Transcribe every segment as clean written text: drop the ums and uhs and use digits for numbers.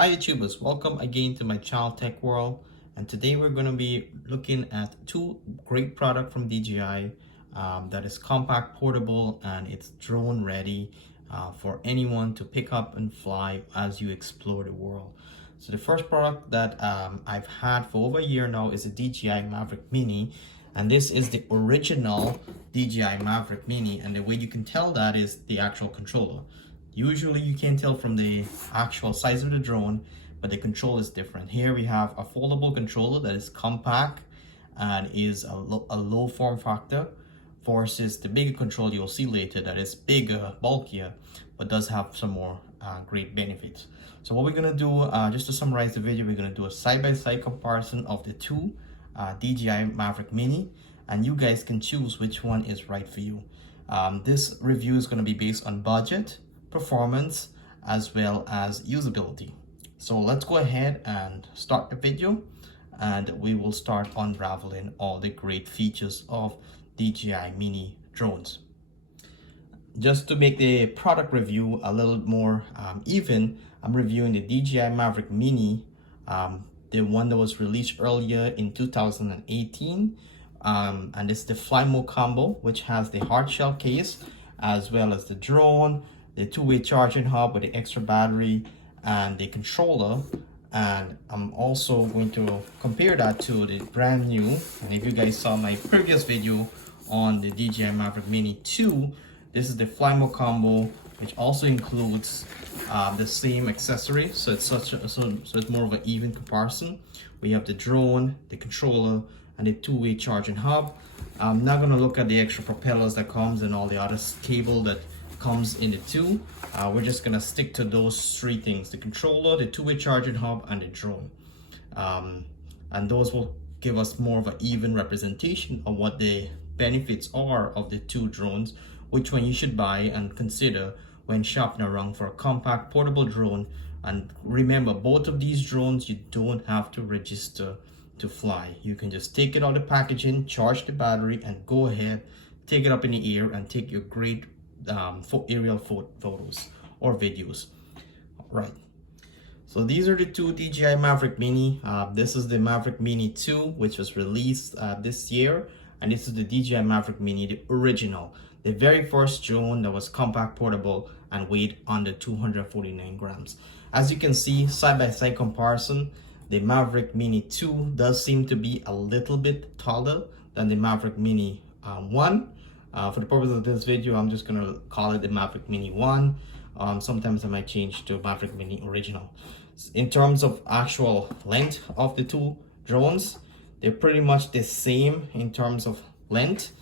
Hi YouTubers, welcome again to my channel Tech World, and today we're going to be looking at two great products from DJI that is compact, portable, and it's drone ready for anyone to pick up and fly as you explore the world. So the first product that I've had for over a year now is a DJI Mavic Mini, and this is the original DJI Mavic Mini, and the way you can tell that is the actual controller. Usually you can't tell from the actual size of the drone, but the control is different. Here we have a foldable controller that is compact and is a low form factor versus the bigger controller you'll see later that is bigger, bulkier, but does have some more great benefits. So what we're gonna do, just to summarize the video, we're gonna do a side-by-side comparison of the two DJI Mavic Mini, and you guys can choose which one is right for you. This review is gonna be based on budget, performance, as well as usability. So let's go ahead and start the video, and we will start unraveling all the great features of DJI Mini drones. Just to make the product review a little more even, I'm reviewing the DJI Mavic Mini, the one that was released earlier in 2018, and it's the Fly Mode combo, which has the hard shell case as well as the drone, the two-way charging hub with the extra battery, and the controller. And I'm also going to compare that to the brand new, and if you guys saw my previous video on the DJI Mavic Mini 2, this is the Fly Mode combo, which also includes the same accessory. So it's so it's more of an even comparison. We have the drone, the controller, and the two-way charging hub. I'm not going to look at the extra propellers that comes and all the other cable that comes in the two. We're just gonna stick to those three things: the controller, the two-way charging hub, and the drone. And those will give us more of an even representation of what the benefits are of the two drones, which one you should buy and consider when shopping around for a compact portable drone. And remember, both of these drones you don't have to register to fly. You can just take it out of the packaging, charge the battery, and go ahead, take it up in the air and take your great aerial photos or videos. Right, so these are the two DJI Mavic Mini. This is the Mavic Mini 2, which was released this year, and this is the DJI Mavic Mini, the original, the very first drone that was compact, portable, and weighed under 249 grams. As you can see, side-by-side comparison, the Mavic Mini 2 does seem to be a little bit taller than the Mavic Mini 1. For the purpose of this video, I'm just gonna call it the Mavic Mini 1. Sometimes I might change to Mavic Mini Original. In terms of actual length of the two drones, they're pretty much the same in terms of length.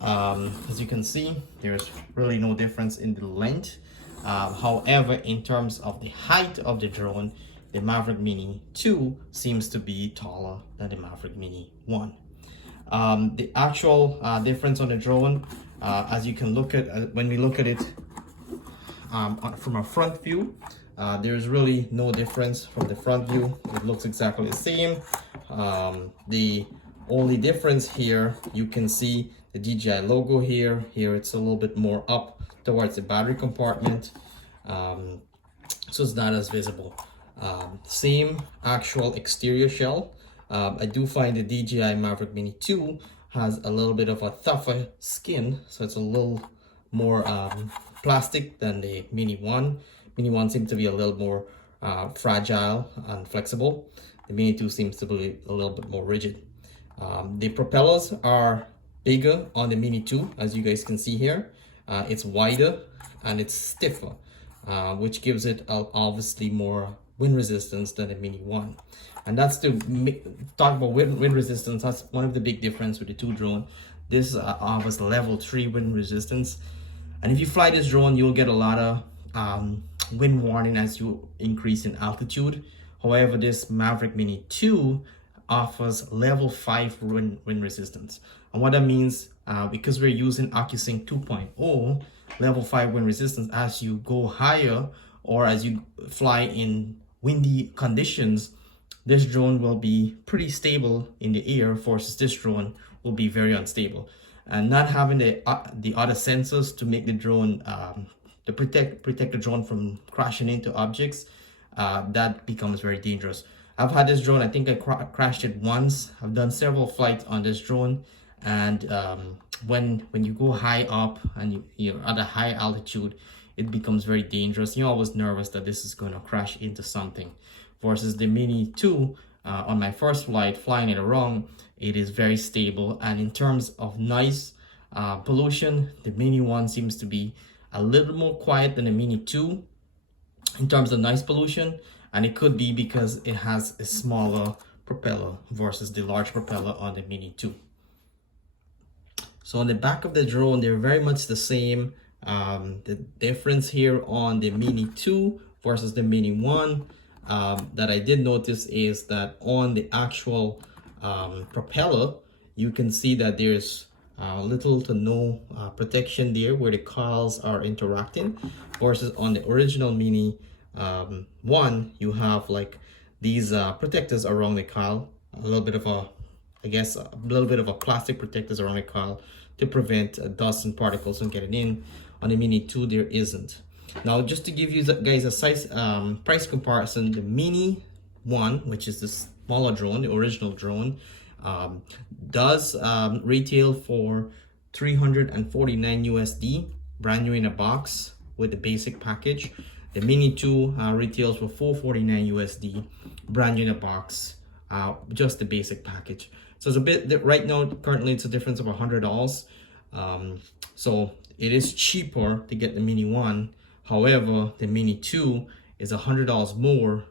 As you can see, there's really no difference in the length. However, in terms of the height of the drone, the Mavic Mini 2 seems to be taller than the Mavic Mini 1. The actual difference on the drone, as you can look at when we look at it from a front view, there's really no difference from the front view. It looks exactly the same. The only difference here, you can see the DJI logo here. Here it's a little bit more up towards the battery compartment, so it's not as visible. Same actual exterior shell. I do find the DJI Mavic Mini 2 has a little bit of a tougher skin, so it's a little more plastic than the Mini 1. Mini 1 seems to be a little more fragile and flexible. The Mini 2 seems to be a little bit more rigid. The propellers are bigger on the Mini 2, as you guys can see here. It's wider and it's stiffer, which gives it obviously more wind resistance than the Mini 1. And that's to talk about wind resistance. That's one of the big difference with the two drone. This offers level 3 wind resistance, and if you fly this drone, you'll get a lot of wind warning as you increase in altitude. However, this Mavic Mini 2 offers level 5 wind resistance, and what that means, because we're using OcuSync 2.0, level 5 wind resistance, as you go higher or as you fly in windy conditions, this drone will be pretty stable in the air versus this drone will be very unstable. And not having the other sensors to make the drone to protect the drone from crashing into objects, that becomes very dangerous. I've had this drone, I think I crashed it once. I've done several flights on this drone, and when you go high up and you're at a high altitude, it becomes very dangerous. You're always nervous that this is going to crash into something. Versus the Mini 2, on my first flight, flying it around, it is very stable. And in terms of noise pollution, the Mini 1 seems to be a little more quiet than the Mini 2 in terms of noise pollution, and it could be because it has a smaller propeller versus the large propeller on the Mini 2. So on the back of the drone, they're very much the same. The difference here on the Mini 2 versus the Mini 1 that I did notice is that on the actual propeller, you can see that there's little to no protection there where the coils are interacting, versus on the original Mini 1, you have like these protectors around the coil, a little bit of a, I guess, a little bit of a plastic protectors around the coil to prevent dust and particles from getting in. On the Mini 2, there isn't. Now, just to give you guys a size price comparison, the Mini 1, which is the smaller drone, the original drone, does retail for $349 USD, brand new in a box with the basic package. The Mini 2 retails for $449 USD, brand new in a box, just the basic package. So it's a bit, right now, currently it's a difference of $100. So it is cheaper to get the Mini 1. However, the Mini 2 is $100 more.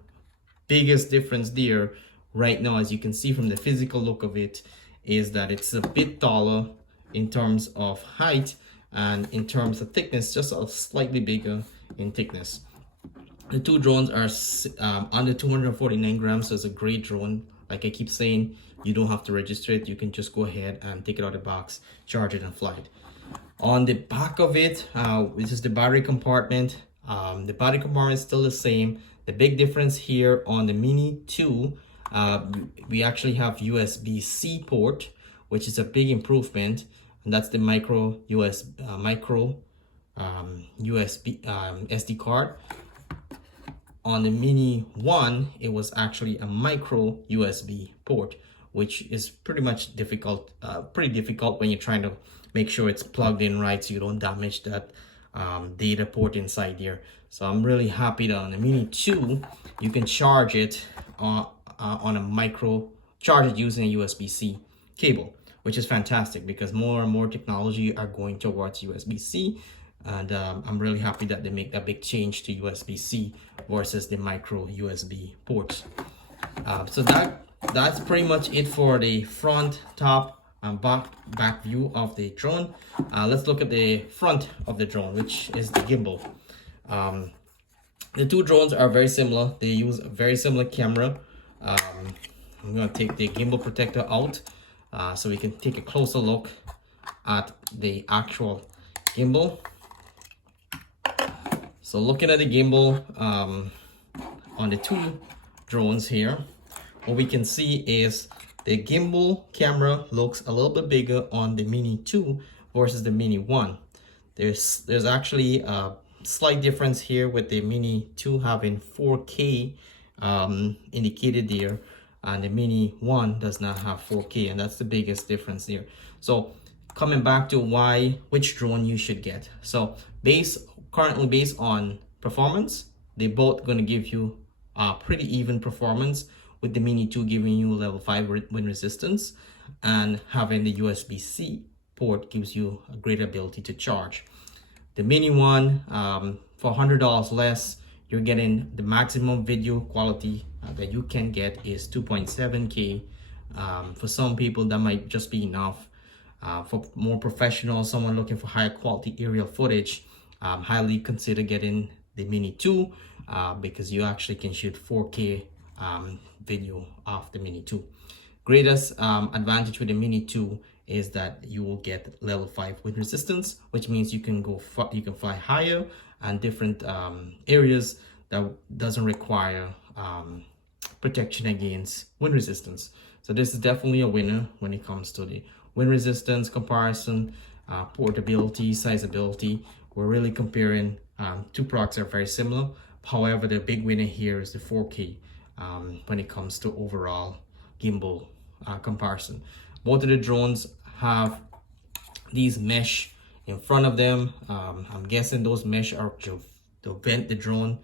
Biggest difference there right now, as you can see from the physical look of it, is that it's a bit taller in terms of height, and in terms of thickness, just a slightly bigger in thickness. The two drones are under 249 grams, so it's a great drone. Like I keep saying, you don't have to register it. You can just go ahead and take it out of the box, charge it, and fly it. On the back of it, this is the battery compartment. The battery compartment is still the same. The big difference here on the Mini 2, we actually have USB-C port, which is a big improvement, and that's the micro USB SD card. On the Mini 1, it was actually a micro USB port, which is pretty much difficult, pretty difficult when you're trying to make sure it's plugged in right so you don't damage that data port inside there. So I'm really happy that on the Mini 2, you can charge it on a charge it using a USB-C cable, which is fantastic because more and more technology are going towards USB-C. And I'm really happy that they make that big change to USB-C versus the micro USB ports. So that's pretty much it for the front, top, and back view of the drone. Let's look at the front of the drone, which is the gimbal. The two drones are very similar. They use a very similar camera. I'm going to take the gimbal protector out so we can take a closer look at the actual gimbal. So looking at the gimbal on the two drones here, what we can see is the gimbal camera looks a little bit bigger on the Mini 2 versus the Mini 1. There's actually a slight difference here with the Mini 2 having 4K indicated there, and the Mini 1 does not have 4K, and that's the biggest difference there. So coming back to which drone you should get. So currently based on performance, they're both going to give you pretty even performance, with the Mini 2 giving you level 5 wind resistance, and having the USB-C port gives you a great ability to charge. The Mini 1, for $100 less, you're getting the maximum video quality that you can get is 2.7K. For some people, that might just be enough. For more professionals, someone looking for higher quality aerial footage, highly consider getting the Mini 2 because you actually can shoot 4K video off the Mini 2. Greatest advantage with the Mini 2 is that you will get level 5 wind resistance, which means you can fly higher and different areas that doesn't require protection against wind resistance. So this is definitely a winner when it comes to the wind resistance comparison, portability, sizeability. We're really comparing two products that are very similar, However, the big winner here is the 4K when it comes to overall gimbal comparison. Both of the drones have these mesh in front of them. I'm guessing those mesh are to vent the drone.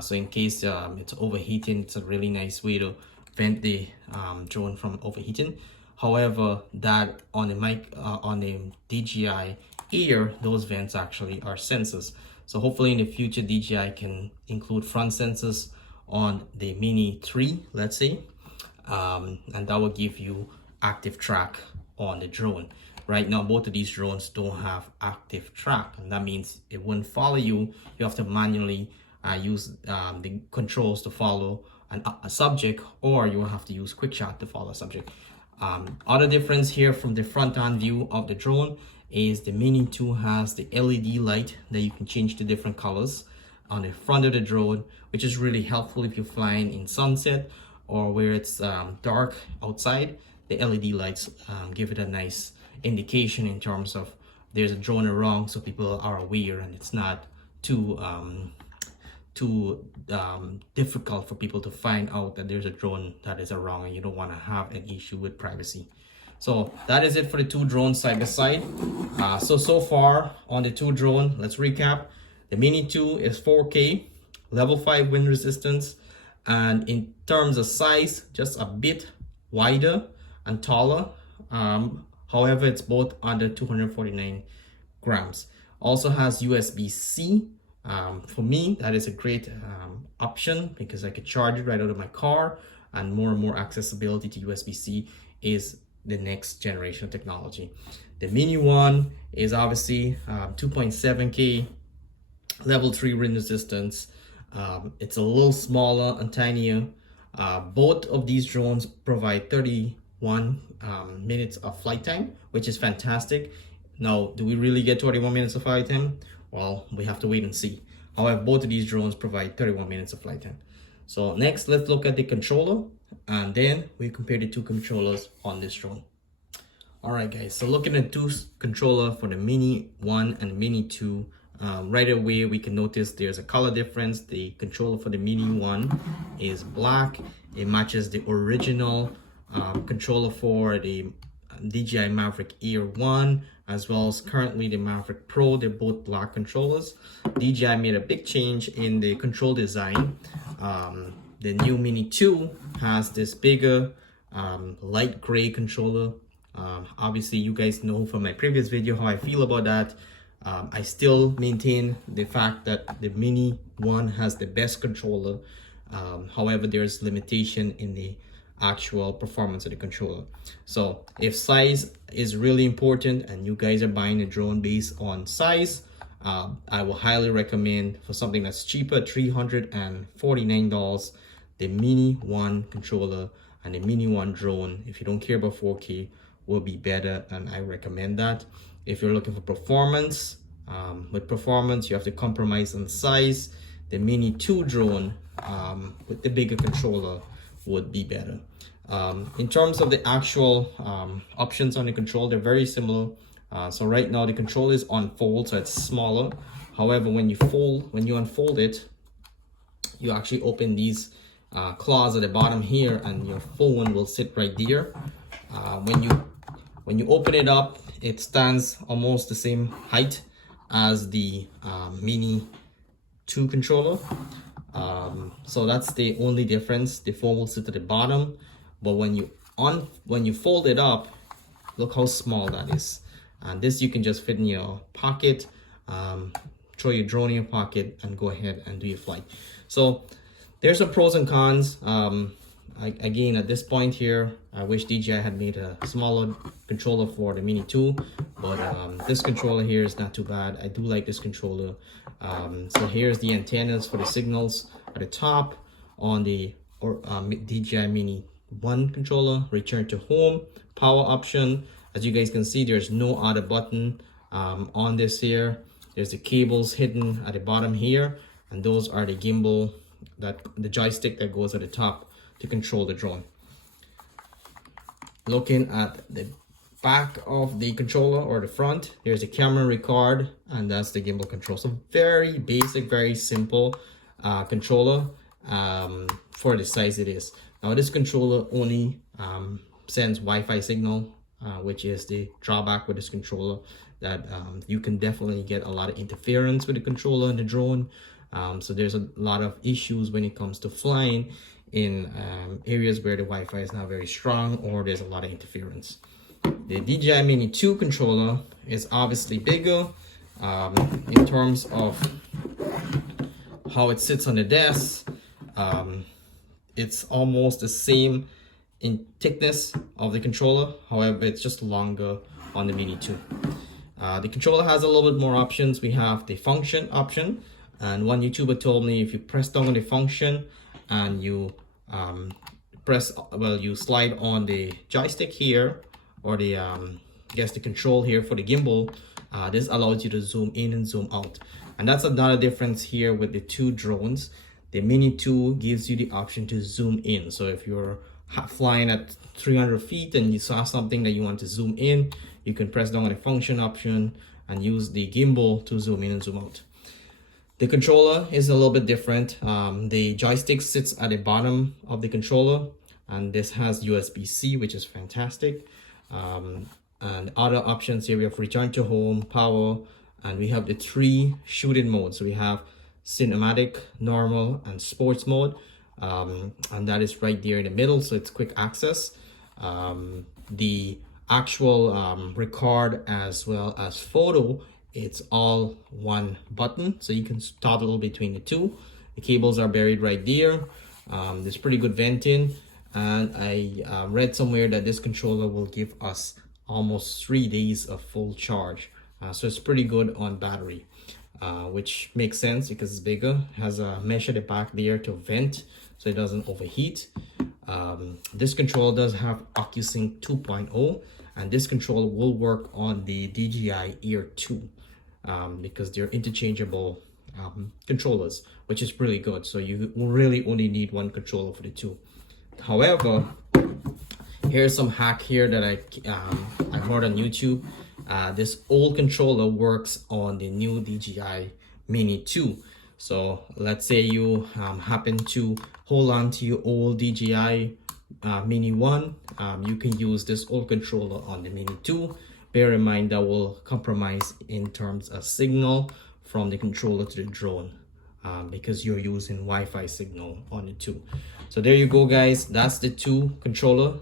So in case it's overheating, it's a really nice way to vent the drone from overheating. However, that on the on the DJI Air, those vents actually are sensors. So hopefully in the future, DJI can include front sensors on the Mini 3, let's say, and that will give you active track on the drone. Right now, both of these drones don't have active track, and that means it wouldn't follow you. You have to manually use the controls to follow a subject, or you will have to use quick shot to follow a subject. Other difference here from the front end view of the drone is the Mini 2 has the LED light that you can change to different colors on the front of the drone, which is really helpful if you're flying in sunset or where it's dark outside. The LED lights give it a nice indication in terms of there's a drone around, so people are aware and it's not too difficult for people to find out that there's a drone that is around, and you don't want to have an issue with privacy. So that is it for the two drones side by side. So far on the two drone, let's recap. The Mini 2 is 4K, level 5 wind resistance, and in terms of size, just a bit wider and taller. However, it's both under 249 grams. Also has USB-C. For me, that is a great option because I could charge it right out of my car, and more accessibility to USB-C is the next generation of technology. The Mini 1 is obviously 2.7K, level 3 wind resistance. It's a little smaller and tinier. Both of these drones provide 31 minutes of flight time, which is fantastic. Now, do we really get 31 minutes of flight time? Well, we have to wait and see. However, both of these drones provide 31 minutes of flight time. So next, let's look at the controller, and then we compare the two controllers on this drone. All right, guys, so looking at two controller for the Mini 1 and Mini 2, right away we can notice there's a color difference. The controller for the Mini 1 is black. It matches the original controller for the DJI Mavic Air 1, as well as currently the Mavic Pro. They're both black controllers. DJI made a big change in the control design. The new Mini 2 has this bigger light gray controller. Obviously, you guys know from my previous video how I feel about that. I still maintain the fact that the Mini 1 has the best controller. However, there's limitation in the actual performance of the controller. So if size is really important and you guys are buying a drone based on size, I will highly recommend, for something that's cheaper, $349, the Mini 1 controller and the Mini 1 drone. If you don't care about 4K, will be better, and I recommend that. If you're looking for performance, with performance you have to compromise on size. The Mini 2 drone with the bigger controller would be better. In terms of the actual options on the control, they're very similar. So right now the control is on fold, so it's smaller. However, when you unfold it, you actually open these claws at the bottom here, and your phone will sit right there. When you open it up, it stands almost the same height as the Mini 2 controller. So that's the only difference. The phone will sit at the bottom, but when you fold it up, look how small that is. And this you can just fit in your pocket, throw your drone in your pocket, and go ahead and do your flight. So there's some pros and cons. Again, at this point here, I wish DJI had made a smaller controller for the Mini 2, but this controller here is not too bad. I do like this controller. So here's the antennas for the signals at the top on the DJI Mini 1 controller. Return to home, power option. As you guys can see, there's no other button on this here. There's the cables hidden at the bottom here, and those are the gimbal, the joystick that goes at the top to control the drone. Looking at the back of the controller, or the front, there's a camera record, and that's the gimbal control. So very basic, very simple. controller for the size it is. Now this controller only sends Wi-Fi signal, which is the drawback with this controller, that you can definitely get a lot of interference with the controller and the drone. So there's a lot of issues when it comes to flying in areas where the Wi-Fi is not very strong or there's a lot of interference. The DJI Mini 2 controller is obviously bigger in terms of how it sits on the desk. It's almost the same in thickness of the controller, however it's just longer on the Mini 2. The controller has a little bit more options. We have the function option, and one YouTuber told me if you press down on the function and you you slide on the joystick here, or the I guess the control here for the gimbal, this allows you to zoom in and zoom out. And that's another difference here with the two drones. The Mini 2 gives you the option to zoom in. So if you're flying at 300 feet and you saw something that you want to zoom in, you can press down on the function option and use the gimbal to zoom in and zoom out. The controller is a little bit different. The joystick sits at the bottom of the controller, and this has USB-C, which is fantastic. And other options here, we have return to home, power, and we have the 3 shooting modes. So we have cinematic, normal, and sports mode, and that is right there in the middle, so it's quick access. The actual record as well as photo, it's all one button, so you can toggle between the two. The cables are buried right there. There's pretty good venting, and I read somewhere that this controller will give us almost 3 days of full charge. So it's pretty good on battery, which makes sense because it's bigger. It has a mesh at the back there to vent so it doesn't overheat. This controller does have OcuSync 2.0, and this controller will work on the DJI Ear 2 because they're interchangeable controllers, which is really good. So you really only need one controller for the two. However, here's some hack here that I heard on YouTube. This old controller works on the new DJI Mini 2. So let's say you happen to hold on to your old DJI Mini 1, you can use this old controller on the Mini 2. Bear in mind that will compromise in terms of signal from the controller to the drone, because you're using Wi-Fi signal on the 2. So there you go, guys. That's the 2 controller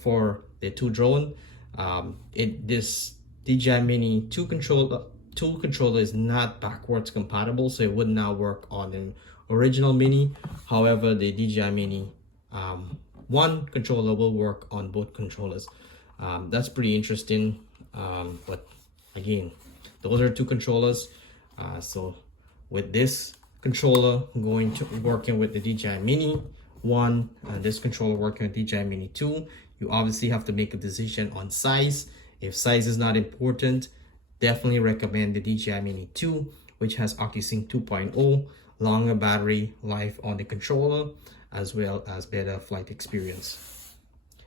for the 2 drone. This DJI Mini 2 controller is not backwards compatible, so it would not work on the original Mini. However, the DJI Mini 1 controller will work on both controllers. That's pretty interesting. But again, those are 2 controllers. So with this controller working with the DJI Mini 1 and this controller working with DJI Mini 2, you obviously have to make a decision on size. If size is not important, definitely recommend the DJI Mini 2, which has OcuSync 2.0, longer battery life on the controller, as well as better flight experience.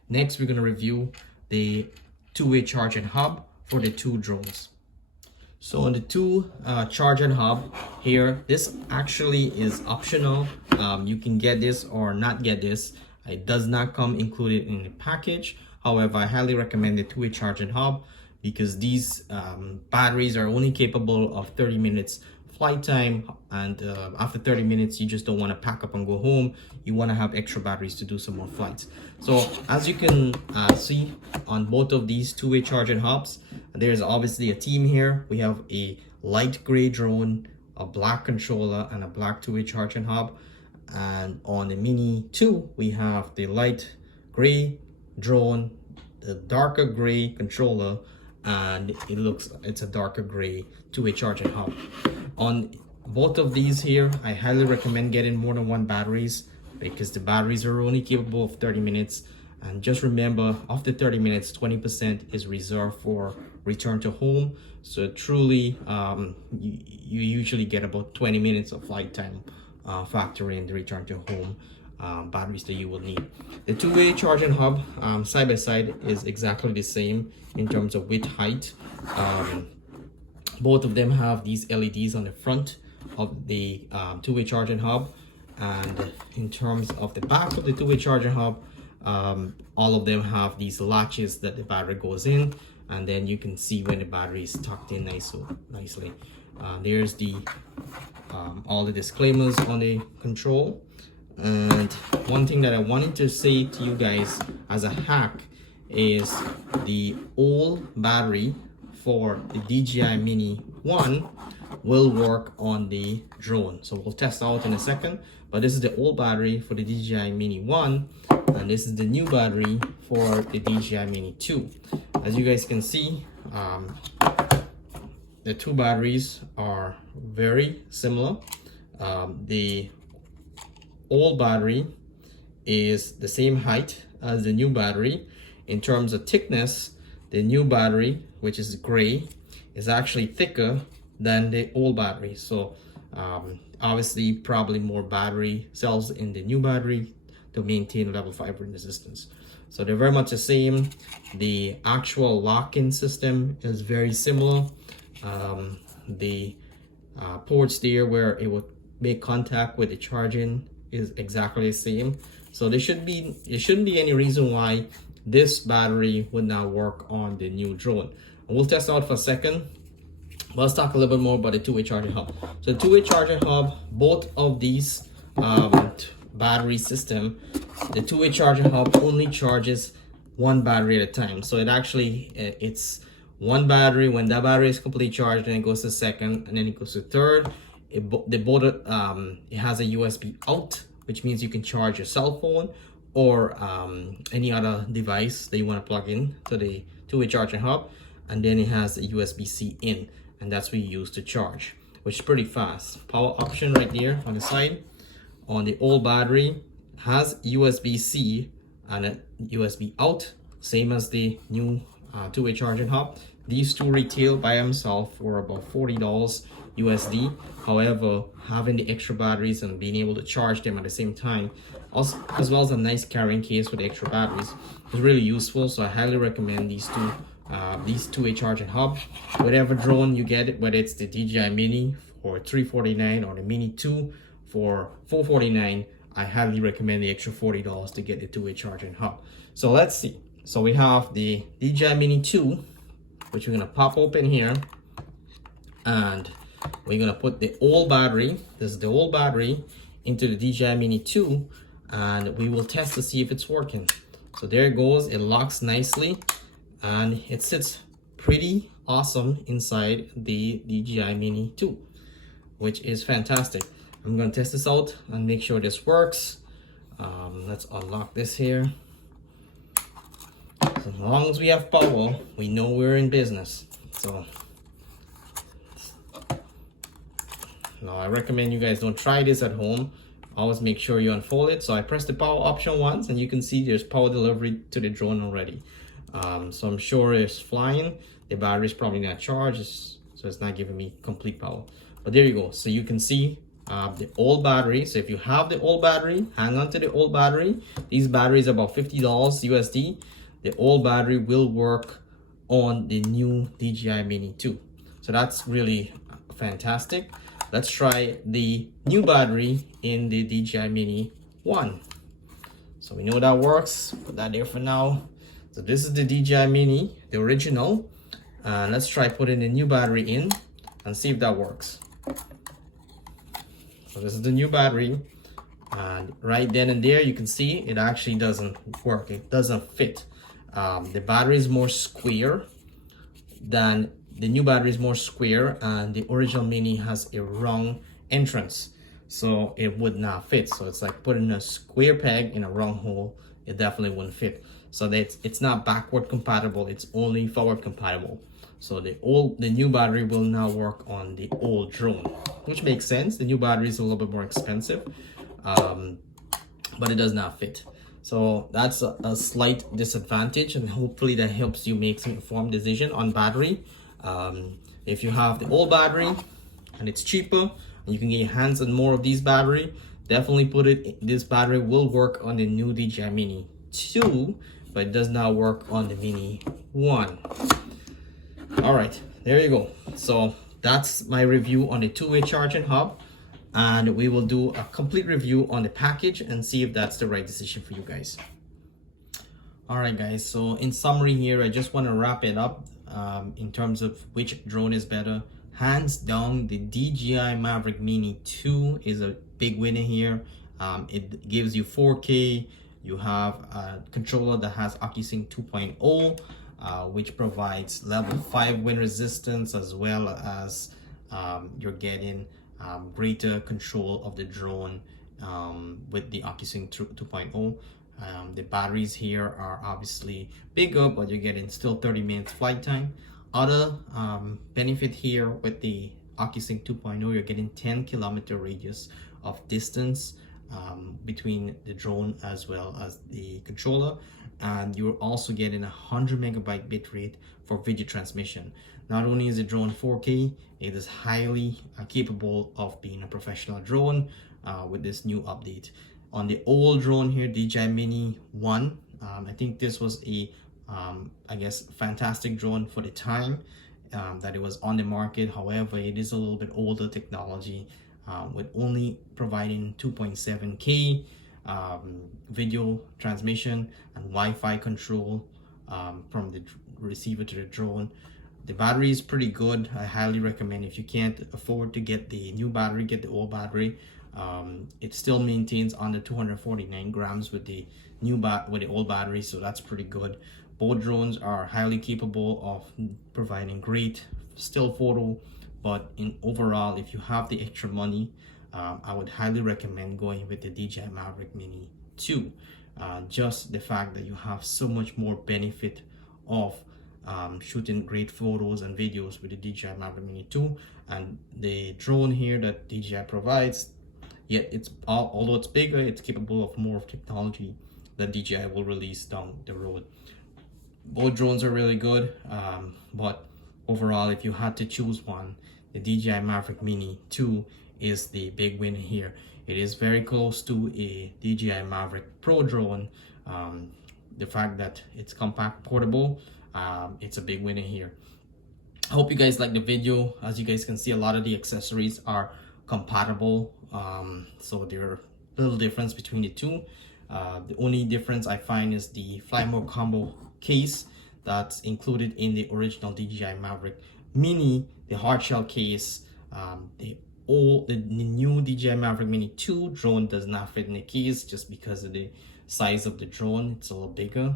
Next, we're going to review the two-way charging hub for the 2 drones. So on the 2 charging hub here, this actually is optional. You can get this or not get this. It does not come included in the package. However, I highly recommend the 2-way charging hub because these batteries are only capable of 30 minutes flight time, and after 30 minutes you just don't want to pack up and go home. You want to have extra batteries to do some more flights. So as you can see on both of these 2-way charging hubs, there's obviously a theme here. We have a light gray drone, a black controller, and a black 2-way charging hub. And on the Mini 2 we have the light gray drone, the darker gray controller, and it's a darker gray 2-way charging hub. On both of these here, I highly recommend getting more than 1 batteries because the batteries are only capable of 30 minutes. And just remember, after 30 minutes, 20% is reserved for return to home. So truly, you usually get about 20 minutes of flight time, factoring the return to home batteries that you will need. The 2-way charging hub side by side is exactly the same in terms of width, height. Both of them have these LEDs on the front of the 2-way charging hub. And in terms of the back of the two-way charging hub, all of them have these latches that the battery goes in, and then you can see when the battery is tucked in nicely. There's the all the disclaimers on the control. And one thing that I wanted to say to you guys as a hack is the old battery for the DJI Mini 1 will work on the drone. So we'll test out in a second, but this is the old battery for the DJI Mini 1, and this is the new battery for the DJI Mini 2. As you guys can see, the two batteries are very similar. The old battery is the same height as the new battery. In terms of thickness, the new battery, which is gray, is actually thicker than the old battery. So obviously probably more battery cells in the new battery to maintain level 5 resistance. So they're very much the same. The actual lock-in system is very similar. The ports there where it would make contact with the charging is exactly the same. So there shouldn't be any reason why this battery would not work on the new drone. And we'll test out for a second. But let's talk a little bit more about the two-way charging hub. So the two-way charging hub, both of these battery system, the two-way charging hub only charges one battery at a time. So it actually it's one battery. When that battery is completely charged, then it goes to second, and then it goes to third. It has a USB out, which means you can charge your cell phone or any other device that you want to plug in to the two-way charging hub. And then it has a USB-C in, and that's what you use to charge, which is pretty fast. Power option right there on the side. On the old battery has USB-C and a USB out, same as the new two-way charging hub. These two retail by themselves for about $40 USD. However, having the extra batteries and being able to charge them at the same time, also, as well as a nice carrying case with the extra batteries, is really useful. So I highly recommend these two-way charging hub. Whatever drone you get, whether it's the DJI Mini for $349 or the Mini 2 for $449, I highly recommend the extra $40 to get the two-way charging hub. So let's see. So we have the DJI Mini 2, which we're gonna pop open here, and we're gonna put the old battery, this is the old battery, into the DJI Mini 2, and we will test to see if it's working. So there it goes, it locks nicely, and it sits pretty awesome inside the DJI Mini 2, which is fantastic. I'm gonna test this out and make sure this works. Let's unlock this here. So as long as we have power, we know we're in business. So now I recommend you guys don't try this at home. Always make sure you unfold it. So I press the power option once, and you can see there's power delivery to the drone already. So I'm sure it's flying. The battery is probably not charged, so it's not giving me complete power. But there you go. So you can see the old battery. So if you have the old battery, hang on to the old battery. These batteries are about $50 USD. The old battery will work on the new DJI Mini 2. So that's really fantastic. Let's try the new battery in the DJI Mini 1. So we know that works. Put that there for now. So this is the DJI Mini, the original. Let's try putting the new battery in and see if that works. So this is the new battery, and right then and there you can see it actually doesn't work. It doesn't fit. The battery is more square than the new battery is more square, and the original Mini has a round entrance, so it would not fit. So it's like putting a square peg in a round hole. It definitely wouldn't fit. So that it's not backward compatible, it's only forward compatible. So the new battery will now work on the old drone, which makes sense. The new battery is a little bit more expensive, but it does not fit. So that's a slight disadvantage, and hopefully that helps you make some informed decision on battery. If you have the old battery and it's cheaper and you can get your hands on more of these battery, definitely put it. This battery will work on the new DJI Mini 2, but it does not work on the Mini 1. All right, there you go. So that's my review on the two-way charging hub. and we will do a complete review on the package and see if that's the right decision for you guys. All right, guys, so in summary here, I just want to wrap it up in terms of which drone is better. Hands down, the DJI Mavic Mini 2 is a big winner here. It gives you 4K. You have a controller that has OcuSync 2.0, which provides level 5 wind resistance, as well as you're getting greater control of the drone with the OcuSync 2.0. The batteries here are obviously bigger, but you're getting still 30 minutes flight time. Other benefit here with the OcuSync 2.0, you're getting 10-kilometer radius of distance between the drone as well as the controller, and you're also getting 100 megabyte bitrate for video transmission. Not only is the drone 4K, it is highly capable of being a professional drone with this new update. On the old drone here, DJI Mini 1, I think this was a I guess fantastic drone for the time that it was on the market. However, it is a little bit older technology with only providing 2.7K video transmission and Wi-Fi control from the receiver to the drone. The battery is pretty good. I highly recommend, if you can't afford to get the new battery, get the old battery. It still maintains under 249 grams with the old battery, so that's pretty good. Both drones are highly capable of providing great still photo, but in overall, if you have the extra money, I would highly recommend going with the DJI Mavic Mini 2. Just the fact that you have so much more benefit of shooting great photos and videos with the DJI Mavic Mini 2, and the drone here that DJI provides, yet it's although it's bigger, it's capable of more technology that DJI will release down the road. Both drones are really good, but overall, if you had to choose one, the DJI Mavic Mini 2 is the big win here. It is very close to a DJI Mavic Pro drone. The fact that it's compact, portable, it's a big winner here. I hope you guys like the video. As you guys can see, a lot of the accessories are compatible, so there are little difference between the two. The only difference I find is the Fly Mode Combo case that's included in the original DJI Mavic Mini. The hard shell case, the new DJI Mavic Mini 2 drone does not fit in the case just because of the size of the drone. It's a little bigger.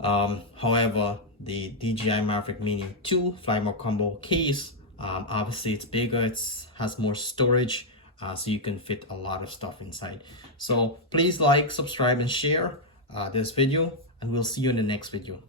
However, the DJI Mavic Mini 2 Fly Mode Combo case, obviously it's bigger, it has more storage, so you can fit a lot of stuff inside. So please like, subscribe, and share this video, and we'll see you in the next video.